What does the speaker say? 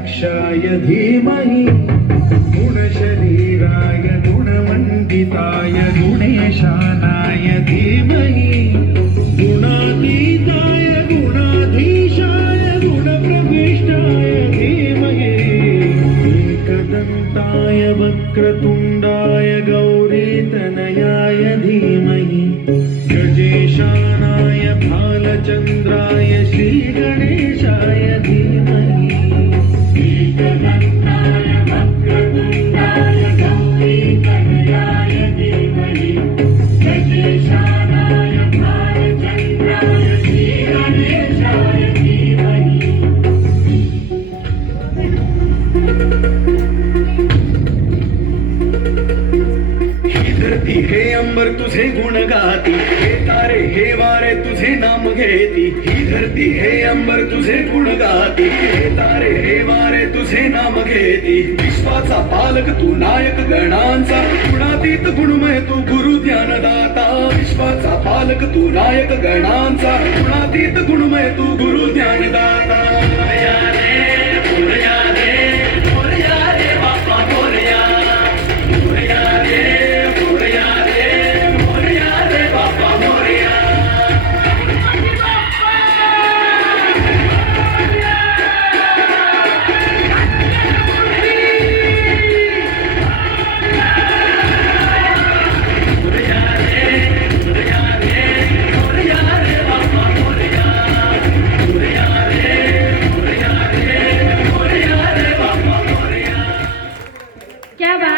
गणाध्यक्षाय धीमहि गुणशरीराय गुणमण्डिताय गुणेशानाय धीमहि गुणातीताय गुणाधीशाय गुणप्रविष्टाय धीमहि एकदन्ताय वक्रतुण्डाय गौरीतनयाय धीमहि गजेशानाय भालचन्द्राय श्रीगणेशाय धीमहि एकदन्ताय वक्रतुण्डाय गौरीतनयाय धीमहि गजेशानाय भालचन्द्राय श्रीगणेशाय धीमहि। ही धरती हे अंबर तुझे गुण गाती, हे तारे हे वारे तुझे नाम घेती। ही धरती हे अंबर तुझे गुण गाती, हे तारे हे वारे तुझे नाम घेती। विश्वाचा पालक तू नायक गणांचा, गुणातीत गुणमय तू गुरु ज्ञानदाता। विश्वाचा पालक तू नायक गणांचा, गुणातीत गुणमय तू गुरु ज्ञानदाता। मोरया रे, मोरया रे, मोरया रे बाप्पा मोरया। मोरया रे, मोरया रे, मोरया रे बाप्पा मोरया। मोरया रे, मोरया रे, मोरया रे बाप्पा मोरया। मोरया रे, मोरया रे, मोरया रे बाप्पा मोरया। क्या बात